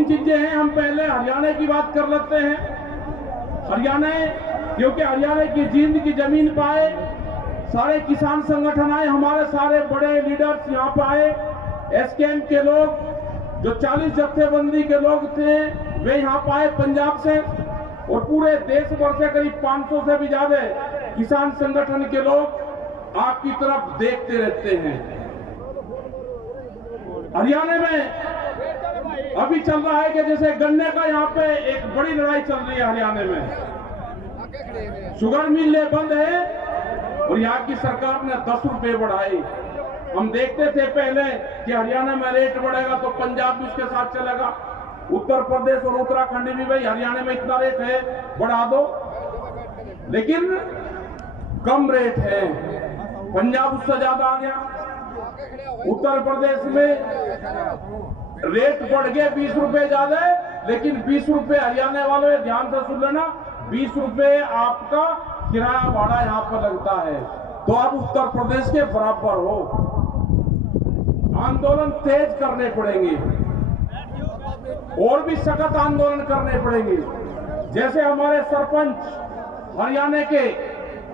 तीन चीजें हैं। हम पहले हरियाणा की बात कर लेते हैं। हरियाणा, क्योंकि हरियाणा की जींद की जमीन पर आए सारे किसान संगठन आए, हमारे सारे बड़े लीडर्स यहाँ पर आए, एसकेएम के लोग जो 40 जत्थेबंदी के लोग थे वे यहाँ पर आए पंजाब से, और पूरे देश भर से करीब 500 से भी ज्यादा किसान संगठन के लोग आपकी तरफ देखते रहते हैं। हरियाणा में अभी चल रहा है कि जैसे गन्ने का यहाँ पे एक बड़ी लड़ाई चल रही है हरियाणा में। शुगर मिलें बंद है और यहाँ की सरकार ने 10 रुपए बढ़ाए। हम देखते थे पहले कि हरियाणा में रेट बढ़ेगा तो पंजाब भी उसके साथ चलेगा, उत्तर प्रदेश और उत्तराखंड भी, भाई हरियाणा में इतना रेट है बढ़ा दो, लेकिन कम रेट है। पंजाब उससे ज्यादा आ गया, उत्तर प्रदेश में रेट बढ़ गए 20 रुपए ज्यादा, लेकिन 20 रुपए हरियाणा वालों ध्यान से सुन लेना, 20 रुपए आपका किराया भाड़ा यहाँ पर लगता है, तो आप उत्तर प्रदेश के बराबर हो। आंदोलन तेज करने पड़ेंगे और भी सख्त आंदोलन करने पड़ेंगे। जैसे हमारे सरपंच हरियाणा के,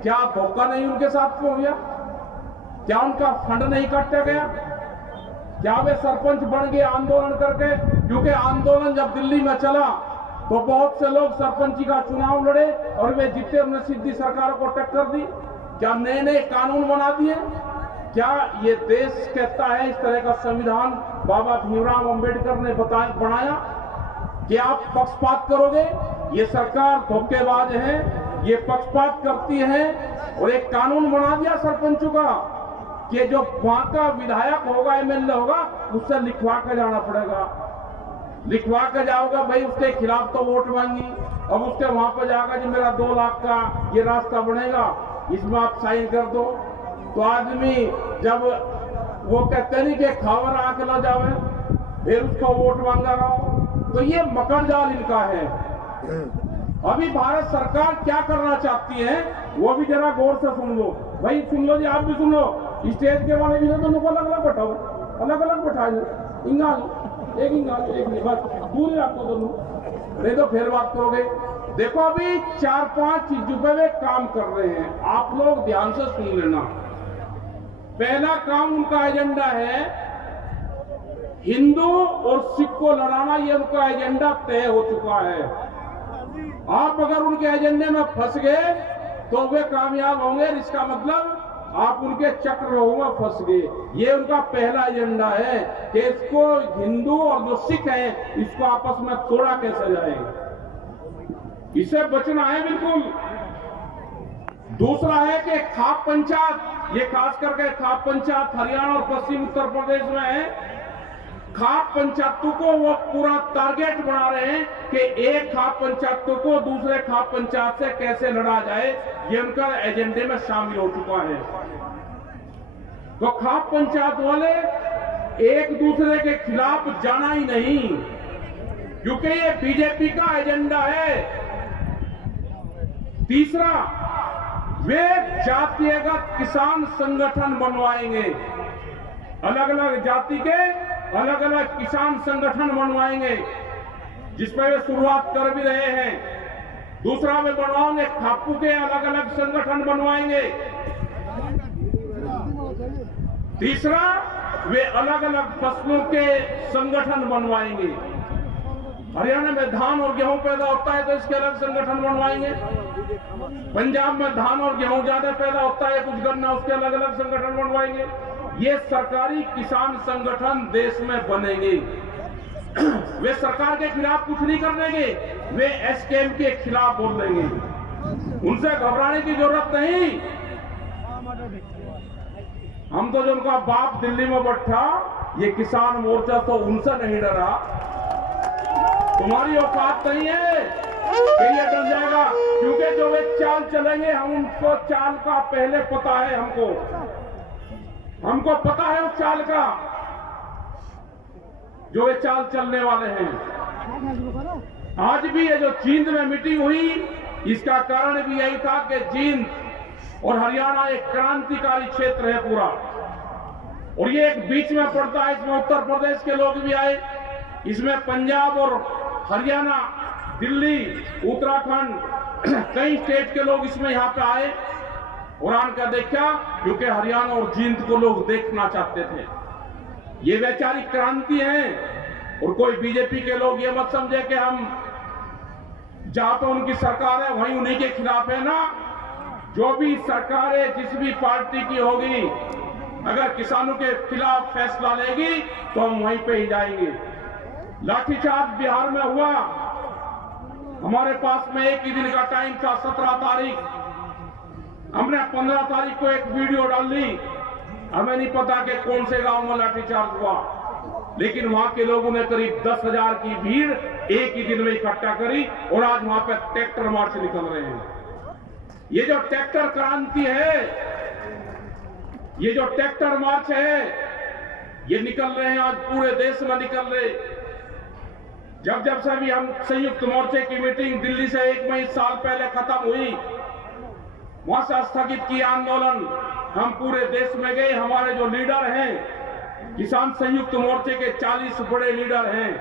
क्या धोखा नहीं उनके साथ हो गया? क्या उनका फंड नहीं काटा गया? क्या वे सरपंच बन गए आंदोलन करके? क्योंकि आंदोलन जब दिल्ली में चला तो बहुत से लोग सरपंची का चुनाव लड़े और वे जीते, उन्होंने सीधी सरकार को टक्कर दी। क्या नए नए कानून बना दिए? क्या ये देश कहता है, इस तरह का संविधान बाबा भीमराव अंबेडकर ने बनाया कि आप पक्षपात करोगे? ये सरकार धोखेबाज है, ये पक्षपात करती है, और एक कानून बना दिया सरपंचों का कि जो वहां का विधायक होगा, एमएलए होगा, उससे लिखवा कर जाना पड़ेगा। लिखवा कर जाओगा भाई, उसके खिलाफ तो वोट मांगी, अब उसके वहां पर जाएगा जी मेरा 2 लाख का ये रास्ता बनेगा, इसमें आप साइन कर दो। तो आदमी जब वो कहते नहीं कि खावर आंख न जावे, फिर उसको वोट मांगा। तो ये मकर जाल इनका है। अभी भारत सरकार क्या करना चाहती है वो भी जरा गौर से सुन लो भाई, सुन लो जी, आप भी सुन लो। स्टेज के वाले भी दोनों को अलग अलग बैठाओ, अलग अलग बैठाए, इंगाल एक इंगाल एक नहीं, बस दूर आपको दोनों, नहीं तो फिर बात करोगे। देखो अभी 4-5 चीजों पे वे काम कर रहे हैं, आप लोग ध्यान से सुन लेना। पहला काम उनका एजेंडा है हिंदू और सिख को लड़ाना, ये उनका एजेंडा तय हो चुका है। आप अगर उनके एजेंडे में फंस गए तो वे कामयाब होंगे, इसका मतलब आप उनके चक्रव्यूह में फंस गए। ये उनका पहला एजेंडा है कि इसको हिंदू और जो सिख हैं इसको आपस में तोड़ा कैसे जाए, इससे बचना है बिल्कुल। दूसरा है कि खाप पंचायत, ये खास करके खाप पंचायत हरियाणा और पश्चिम उत्तर प्रदेश में है। खाप पंचायतों को वो पूरा टारगेट बना रहे हैं कि एक खाप पंचायतों को दूसरे खाप पंचायत से कैसे लड़ा जाए, ये उनका एजेंडे में शामिल हो चुका है। तो खाप पंचायत वाले एक दूसरे के खिलाफ जाना ही नहीं, क्योंकि ये बीजेपी का एजेंडा है। तीसरा, वे जातिगत किसान संगठन बनवाएंगे, अलग अलग जाति के अलग अलग किसान संगठन बनवाएंगे, जिसपे वे शुरुआत कर भी रहे हैं। दूसरा वे बनवाएंगे खापू के अलग अलग संगठन बनवाएंगे। तीसरा, वे अलग अलग फसलों के संगठन बनवाएंगे। हरियाणा में धान और गेहूं पैदा होता है तो इसके अलग संगठन बनवाएंगे। पंजाब में धान और गेहूं ज्यादा पैदा होता है, कुछ गन्ना, उसके अलग अलग संगठन बनवाएंगे। ये सरकारी किसान संगठन देश में बनेंगे। वे सरकार के खिलाफ कुछ नहीं करेंगे, वे एसकेएम के खिलाफ बोल देंगे। उनसे घबराने की जरूरत नहीं। हम तो जो उनका बाप दिल्ली में बैठा, ये किसान मोर्चा तो उनसे नहीं डरा। तुम्हारी औकात नहीं है कि ये डर जाएगा, क्योंकि जो वे चाल चलेंगे हम उनको चाल का पहले पता है। हमको पता है उस चाल का, जो वे चाल चलने वाले हैं। आज भी ये जो जींद में मीटिंग हुई, इसका कारण भी यही था कि जींद और हरियाणा एक क्रांतिकारी क्षेत्र है पूरा, और ये एक बीच में पड़ता है। इसमें उत्तर प्रदेश के लोग भी आए, इसमें पंजाब और हरियाणा, दिल्ली, उत्तराखंड, कई स्टेट के लोग इसमें यहाँ पे आए और आकर देखा, क्योंकि हरियाणा और जींद को लोग देखना चाहते थे। ये वैचारिक क्रांति है। और कोई बीजेपी के लोग ये मत समझे कि हम जहां पर उनकी सरकार है वहीं उन्हीं के खिलाफ है ना। जो भी सरकार है, जिस भी पार्टी की होगी, अगर किसानों के खिलाफ फैसला लेगी तो हम वहीं पे ही जाएंगे। लाठीचार्ज बिहार में हुआ, हमारे पास में एक ही दिन का टाइम था, 17 तारीख। हमने 15 तारीख को एक वीडियो डाल दी। हमें नहीं पता कि कौन से गांव में लाठीचार्ज हुआ, लेकिन वहां के लोगों ने करीब 10,000 की भीड़ एक ही दिन में इकट्ठा करी और आज वहां पे ट्रैक्टर मार्च निकल रहे हैं। ये जो ट्रैक्टर क्रांति है, ये जो ट्रैक्टर मार्च है, ये निकल रहे हैं, आज पूरे देश में निकल रहे। जब से भी हम संयुक्त मोर्चे की मीटिंग दिल्ली से 1 साल पहले खत्म हुई, वहां से स्थगित किया आंदोलन, हम पूरे देश में गए। हमारे जो लीडर हैं, किसान संयुक्त मोर्चे के 40 बड़े लीडर हैं,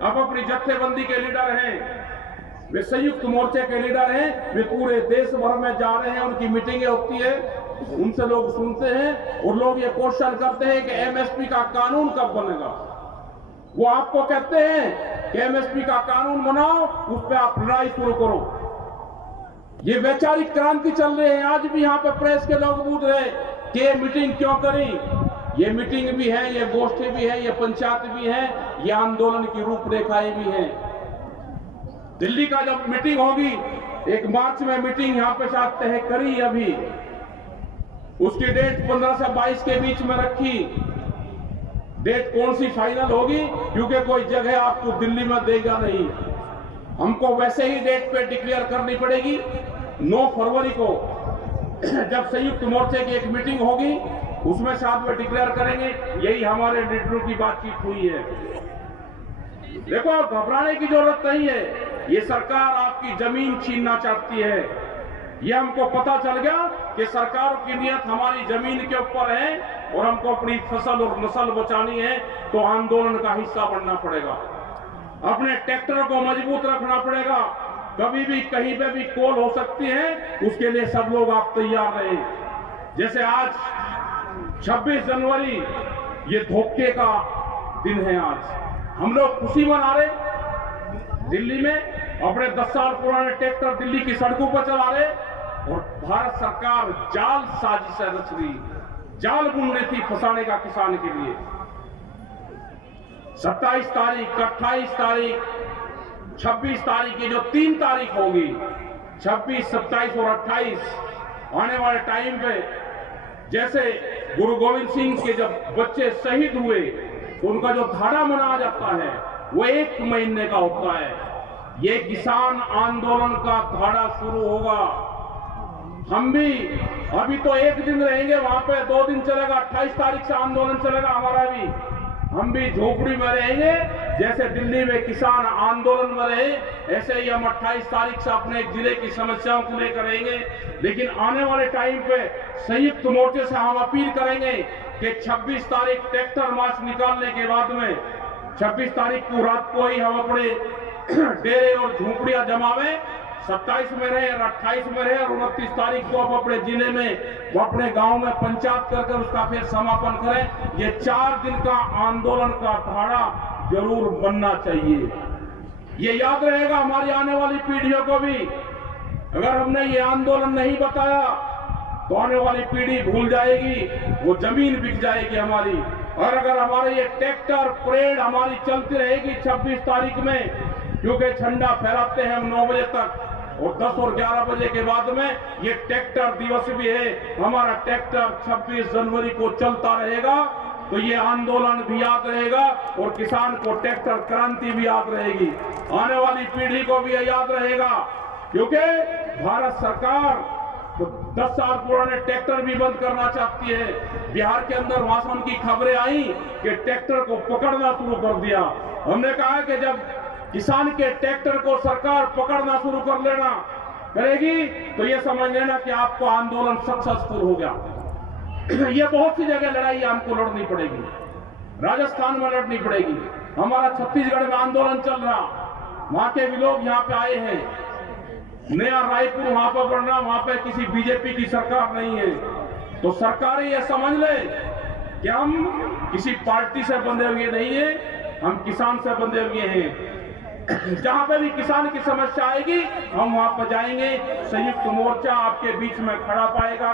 अब अपनी जत्थेबंदी के लीडर हैं, वे संयुक्त मोर्चे के लीडर हैं, वे पूरे देश भर में जा रहे हैं। उनकी मीटिंगें होती है, उनसे लोग सुनते हैं और लोग ये क्वेश्चन करते हैं कि एमएसपी का कानून कब बनेगा। वो आपको कहते हैं कि एमएसपी का कानून बनाओ, उस पर आप लड़ाई शुरू करो। ये वैचारिक क्रांति चल रही है। आज भी यहाँ पे प्रेस के लोग पूछ रहे कि ये मीटिंग क्यों करी। ये मीटिंग भी है, ये गोष्ठी भी है, ये पंचायत भी है, ये आंदोलन की रूपरेखाएं भी हैं। दिल्ली का जब मीटिंग होगी, 1 मार्च में मीटिंग यहाँ पे साथ तय करी, अभी उसकी डेट 15 से 22 के बीच में रखी। डेट कौन सी फाइनल होगी, क्योंकि कोई जगह आपको दिल्ली में देगा नहीं, हमको वैसे ही डेट पे डिक्लेयर करनी पड़ेगी। 9 फरवरी को जब संयुक्त मोर्चे की एक मीटिंग होगी, उसमें साथ में डिक्लेयर करेंगे। यही हमारे लीडरों की बातचीत हुई है। देखो, घबराने की जरूरत नहीं है। ये सरकार आपकी जमीन छीनना चाहती है। ये हमको पता चल गया कि सरकार की नियत हमारी जमीन के ऊपर है और हमको अपनी फसल और नस्ल बचानी है, तो आंदोलन का हिस्सा बनना पड़ेगा। अपने ट्रैक्टर को मजबूत रखना पड़ेगा। कभी भी कहीं पे भी कॉल हो सकती है, उसके लिए सब लोग आप तैयार रहे। जैसे आज 26 जनवरी, ये धोखे का दिन है। आज हम लोग खुशी मना रहे, दिल्ली में अपने 10 साल पुराने ट्रैक्टर दिल्ली की सड़कों पर चला रहे, और भारत सरकार जाल साजिश रच रही, जाल बुन रही थी फंसाने का किसान के लिए। 27 तारीख, 28 तारीख, 26 तारीख, ये जो 3 तारीख होगी, 26, 27 और 28 आने वाले टाइम पे, जैसे गुरु गोविंद सिंह के जब बच्चे शहीद हुए तो उनका जो धाड़ा मनाया जाता है वो 1 महीने का होता है। ये किसान आंदोलन का धाड़ा शुरू होगा। हम भी अभी तो 1 दिन रहेंगे वहां पे, 2 दिन चलेगा, 28 तारीख से आंदोलन चलेगा हमारा भी। हम भी झोपड़ी में रहेंगे, जैसे दिल्ली में किसान आंदोलन में रहे, ऐसे ही हम 28 तारीख से अपने जिले की समस्याओं को लेकर रहेंगे। लेकिन आने वाले टाइम पे संयुक्त मोर्चे से हम अपील करेंगे कि 26 तारीख ट्रैक्टर मार्च निकालने के बाद में 26 तारीख को रात को ही हम अपने डेरे और झोपड़ियां जमावे, 27 में रहे और 28 में रहे, और 29 तारीख को अब अपने जिले में, वो अपने गांव में पंचायत कर उसका फिर समापन करें। ये 4 दिन का आंदोलन का धाड़ा जरूर बनना चाहिए। ये याद रहेगा हमारी आने वाली पीढ़ियों को भी। अगर हमने ये आंदोलन नहीं बताया तो आने वाली पीढ़ी भूल जाएगी, वो जमीन बिक जाएगी हमारी। और अगर हमारे ये ट्रैक्टर परेड हमारी चलती रहेगी 26 तारीख में, क्योंकि झंडा फहराते हैं हम 9 बजे तक, और 10 और 11 बजे के बाद में ये ट्रैक्टर दिवस भी है। हमारा ट्रैक्टर 26 जनवरी को चलता रहेगा, तो ये आंदोलन भी याद रहेगा और किसान को ट्रैक्टर क्रांति भी याद रहेगी। आने वाली पीढ़ी को भी याद रहेगा, क्योंकि भारत सरकार तो 10 साल पुराने ट्रैक्टर भी बंद करना चाहती है। बिहार के अंदर वहां से उनकी खबरें आई कि ट्रैक्टर को पकड़ना शुरू कर दिया। हमने कहा कि जब किसान के ट्रैक्टर को सरकार पकड़ना शुरू कर लेना करेगी, तो ये समझ लेना कि आपको आंदोलन सक्सेसफुल हो गया। ये बहुत सी जगह लड़ाई हमको लड़नी पड़ेगी, राजस्थान में लड़नी पड़ेगी, हमारा छत्तीसगढ़ में आंदोलन चल रहा, वहां के भी लोग यहाँ पे आए हैं। नया रायपुर वहां पर बनना, वहां पे किसी बीजेपी की सरकार नहीं है। तो सरकारें ये समझ ले कि हम किसी पार्टी से बंधे हुए नहीं है, हम किसान से बंधे हुए हैं। जहां पे भी किसान की समस्या आएगी हम वहां पर जाएंगे। संयुक्त मोर्चा आपके बीच में खड़ा पाएगा।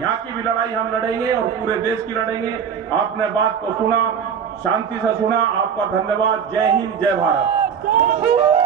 यहाँ की भी लड़ाई हम लड़ेंगे और पूरे देश की लड़ेंगे। आपने बात को सुना, शांति से सुना, आपका धन्यवाद। जय हिंद, जय भारत।